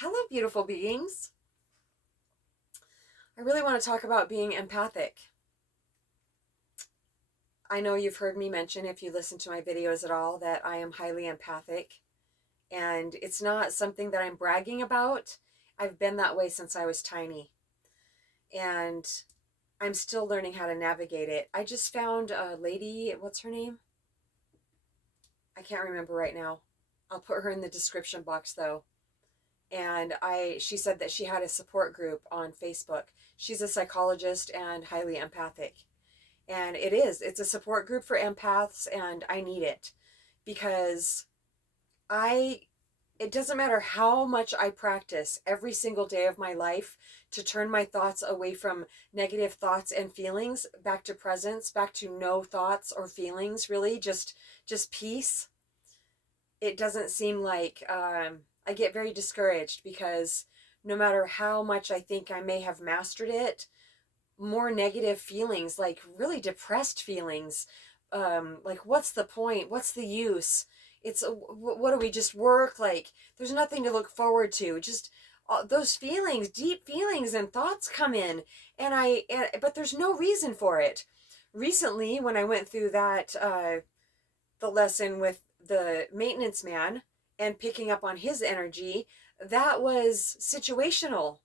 Hello, beautiful beings. I really want to talk about being empathic. I know you've heard me mention, if you listen to my videos at all, that I am highly empathic. And it's not something that I'm bragging about. I've been that way since I was tiny. And I'm still learning how to navigate it. I just found a lady, what's her name? I can't remember right now. I'll put her in the description box though. And she said that she had a support group on Facebook. She's a psychologist and highly empathic. And it's a support group for empaths, and I need it because I it doesn't matter how much I practice every single day of my life to turn my thoughts away from negative thoughts and feelings back to presence, back to no thoughts or feelings, really just peace. It doesn't seem like I get very discouraged because no matter how much I think I may have mastered it, more negative feelings, like really depressed feelings, like what's the point? What's the use? What do we just work? Like there's nothing to look forward to. Just those feelings, deep feelings and thoughts come in, but there's no reason for it. Recently, when I went through the lesson with the maintenance man and picking up on his energy, that was situational.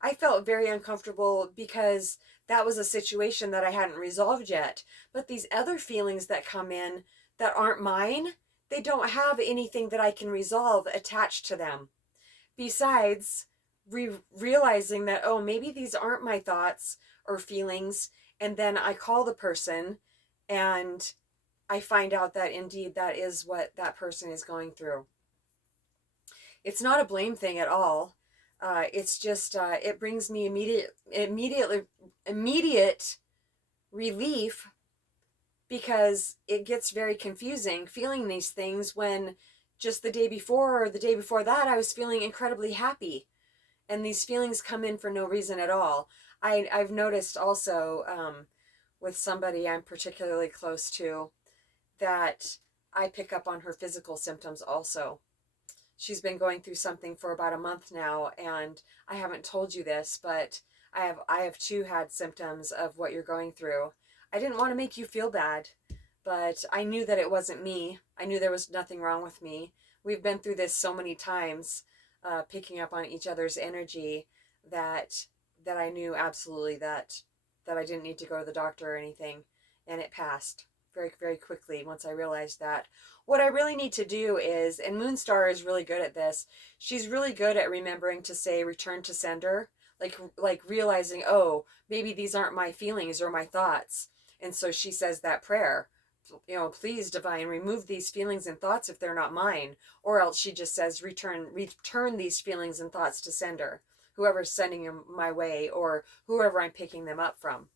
I felt very uncomfortable because that was a situation that I hadn't resolved yet. But these other feelings that come in that aren't mine, they don't have anything that I can resolve attached to them. Besides realizing that, oh, maybe these aren't my thoughts or feelings. And then I call the person and I find out that indeed that is what that person is going through. It's not a blame thing at all. It's just it brings me immediate relief because it gets very confusing feeling these things when just the day before or the day before that I was feeling incredibly happy, and these feelings come in for no reason at all. I've noticed also with somebody I'm particularly close to that I pick up on her physical symptoms also. She's been going through something for about a month now, and I haven't told you this, but I have too had symptoms of what you're going through. I didn't want to make you feel bad, but I knew that it wasn't me. I knew there was nothing wrong with me. We've been through this so many times, picking up on each other's energy, that I knew absolutely that I didn't need to go to the doctor or anything, and it passed very, very quickly once I realized that. What I really need to do is, and Moonstar is really good at this, she's really good at remembering to say return to sender, like realizing, oh, maybe these aren't my feelings or my thoughts. And so she says that prayer, please divine, remove these feelings and thoughts if they're not mine. Or else she just says return these feelings and thoughts to sender, whoever's sending them my way or whoever I'm picking them up from.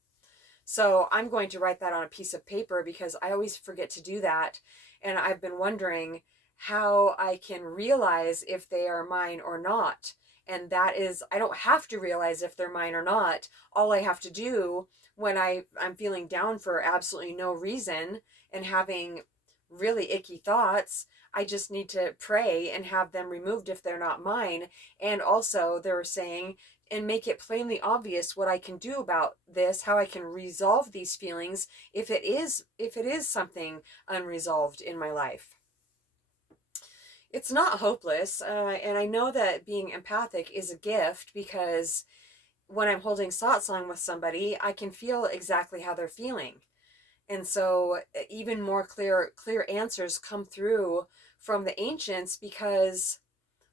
So I'm going to write that on a piece of paper because I always forget to do that. And I've been wondering how I can realize if they are mine or not. And that is, I don't have to realize if they're mine or not. All I have to do when I'm feeling down for absolutely no reason and having really icky thoughts, I just need to pray and have them removed if they're not mine. And also, they were saying, and make it plainly obvious what I can do about this, how I can resolve these feelings if it is something unresolved in my life. It's not hopeless, and I know that being empathic is a gift because when I'm holding satsang with somebody, I can feel exactly how they're feeling. And so even more clear answers come through from the ancients because,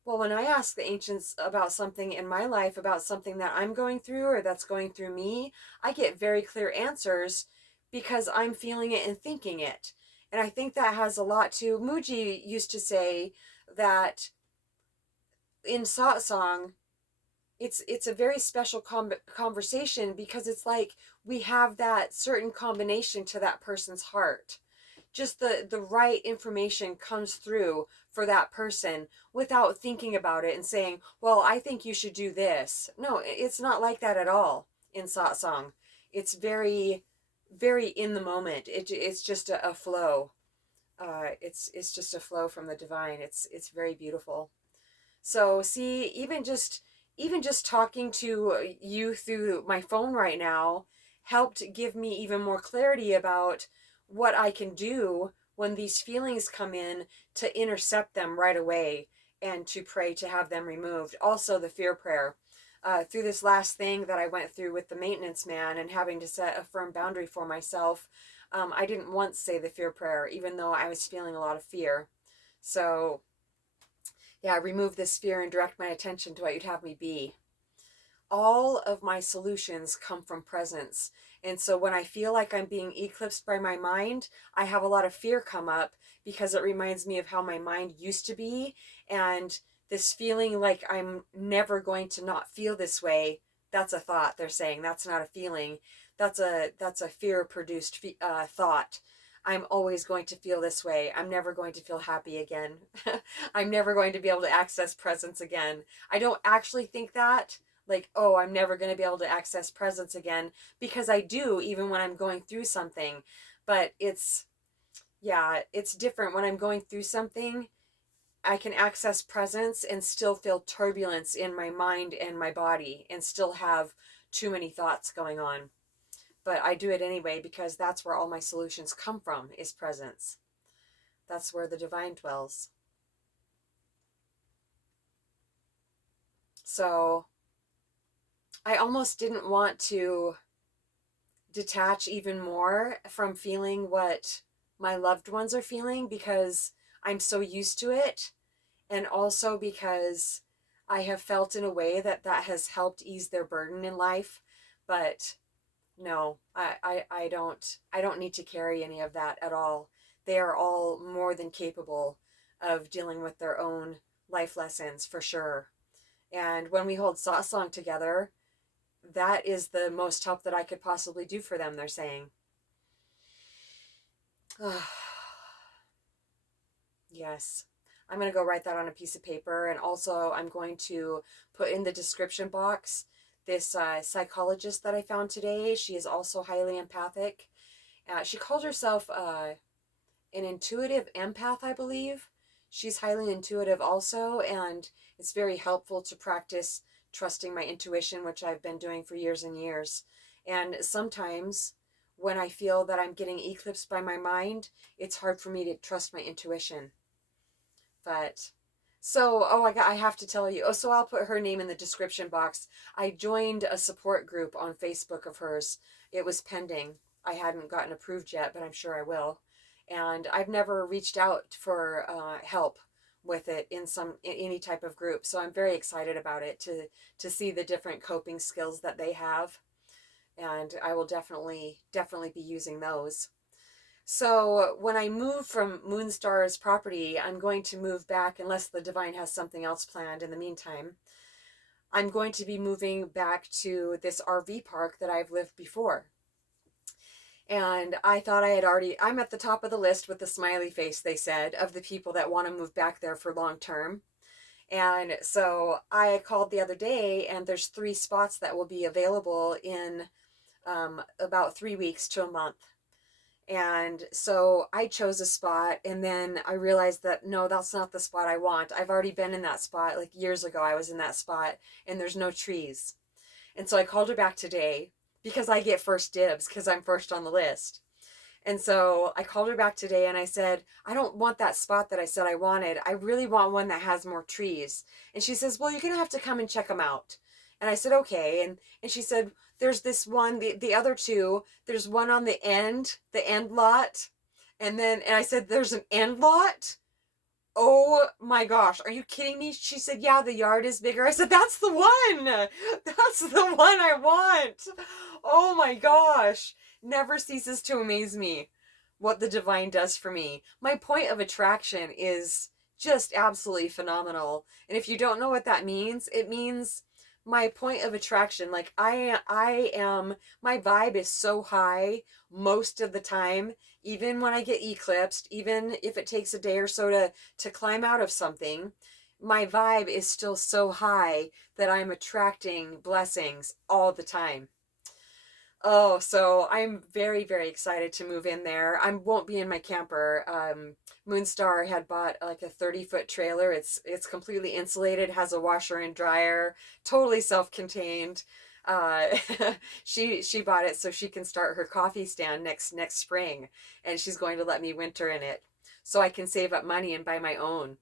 well, when I ask the ancients about something in my life, about something that I'm going through or that's going through me, I get very clear answers because I'm feeling it and thinking it. And I think that has a lot to, Muji used to say that in satsang, it's a very special conversation because it's like we have that certain combination to that person's heart. Just the right information comes through for that person without thinking about it and saying, well, I think you should do this. No, it's not like that at all in satsang. It's very, very in the moment. It's just a flow. It's just a flow from the divine. It's very beautiful. So see, even just talking to you through my phone right now helped give me even more clarity about what I can do when these feelings come in, to intercept them right away and to pray to have them removed. Also, the fear prayer. Through this last thing that I went through with the maintenance man and having to set a firm boundary for myself, I didn't once say the fear prayer, even though I was feeling a lot of fear. So, yeah, remove this fear and direct my attention to what you'd have me be. All of my solutions come from presence. And so when I feel like I'm being eclipsed by my mind, I have a lot of fear come up because it reminds me of how my mind used to be. And this feeling like I'm never going to not feel this way, that's a thought, they're saying. That's not a feeling. That's a fear produced thought. I'm always going to feel this way. I'm never going to feel happy again. I'm never going to be able to access presence again. I don't actually think that, like, oh, I'm never going to be able to access presence again, because I do, even when I'm going through something. But it's different. When I'm going through something, I can access presence and still feel turbulence in my mind and my body and still have too many thoughts going on. But I do it anyway, because that's where all my solutions come from, is presence. That's where the divine dwells. So I almost didn't want to detach even more from feeling what my loved ones are feeling, because I'm so used to it, and also because I have felt in a way that has helped ease their burden in life. But no, I don't need to carry any of that at all. They are all more than capable of dealing with their own life lessons, for sure. And when we hold satsang together, that is the most help that I could possibly do for them, they're saying. Yes. I'm going to go write that on a piece of paper. And also, I'm going to put in the description box this psychologist that I found today. She is also highly empathic. She called herself an intuitive empath, I believe. She's highly intuitive also, and it's very helpful to practice trusting my intuition, which I've been doing for years and years. And sometimes when I feel that I'm getting eclipsed by my mind, it's hard for me to trust my intuition. But so, I have to tell you. Oh, so I'll put her name in the description box. I joined a support group on Facebook of hers. It was pending. I hadn't gotten approved yet, but I'm sure I will. And I've never reached out for help with it in any type of group. So I'm very excited about it, to see the different coping skills that they have. And I will definitely be using those. So when I move from Moonstar's property, I'm going to move back, unless the divine has something else planned in the meantime. I'm going to be moving back to this RV park that I've lived before. And I thought I'm at the top of the list with the smiley face, they said, of the people that want to move back there for long term. And so I called the other day, and there's 3 spots that will be available in about 3 weeks to a month. And so I chose a spot, and then I realized that no, that's not the spot I want. I've already been in that spot, like years ago I was in that spot, and there's no trees. And so I called her back today, because I get first dibs because I'm first on the list. And so I called her back today and I said, I don't want that spot that I said I wanted. I really want one that has more trees. And she says, well, you're going to have to come and check them out. And I said, okay. And she said, there's this one, the other 2, there's one on the end lot. And I said, there's an end lot? Oh my gosh, are you kidding me? She said, yeah, the yard is bigger. I said, that's the one. That's the one I want. Oh my gosh. Never ceases to amaze me what the divine does for me. My point of attraction is just absolutely phenomenal. And if you don't know what that means, it means my point of attraction. Like my vibe is so high most of the time, even when I get eclipsed, even if it takes a day or so to climb out of something, my vibe is still so high that I'm attracting blessings all the time. Oh, so I'm very, very excited to move in there. I won't be in my camper. Moonstar had bought like a 30-foot trailer. It's completely insulated, has a washer and dryer, totally self-contained. Uh, she bought it so she can start her coffee stand next spring, and she's going to let me winter in it, so I can save up money and buy my own.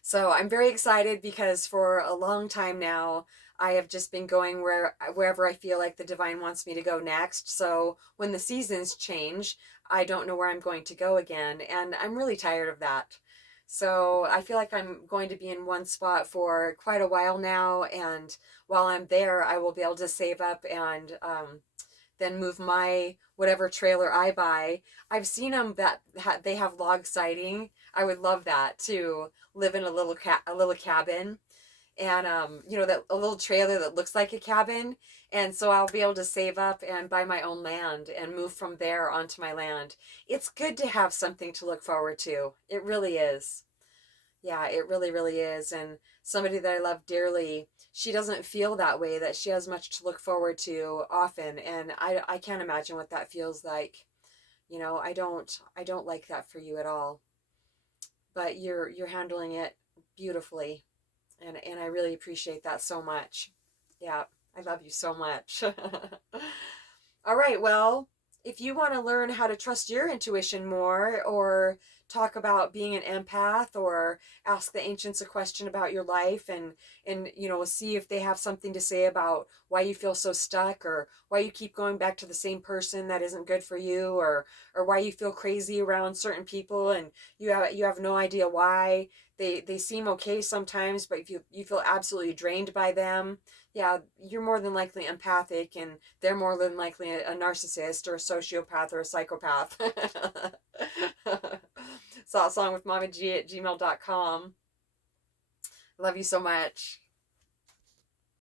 So I'm very excited because for a long time now, I have just been going wherever I feel like the divine wants me to go next. So when the seasons change, I don't know where I'm going to go again, and I'm really tired of that. So I feel like I'm going to be in one spot for quite a while now, and while I'm there, I will be able to save up and then move my whatever trailer I buy. I've seen them that they have log siding. I would love that to live in a little cabin, and that a little trailer that looks like a cabin, and so I'll be able to save up and buy my own land and move from there onto my land. It's good to have something to look forward to. It really is. Yeah, it really, really is. And somebody that I love dearly, she doesn't feel that way, that she has much to look forward to often. And I can't imagine what that feels like. I don't like that for you at all. But you're handling it beautifully. And I really appreciate that so much. Yeah, I love you so much. All right, well, if you want to learn how to trust your intuition more, or talk about being an empath, or ask the ancients a question about your life, and see if they have something to say about why you feel so stuck, or why you keep going back to the same person that isn't good for you, or why you feel crazy around certain people and you have no idea why. They seem okay sometimes, but if you feel absolutely drained by them, yeah, you're more than likely empathic, and they're more than likely a narcissist or a sociopath or a psychopath. Satsangwithmamaji at gmail.com. Love you so much.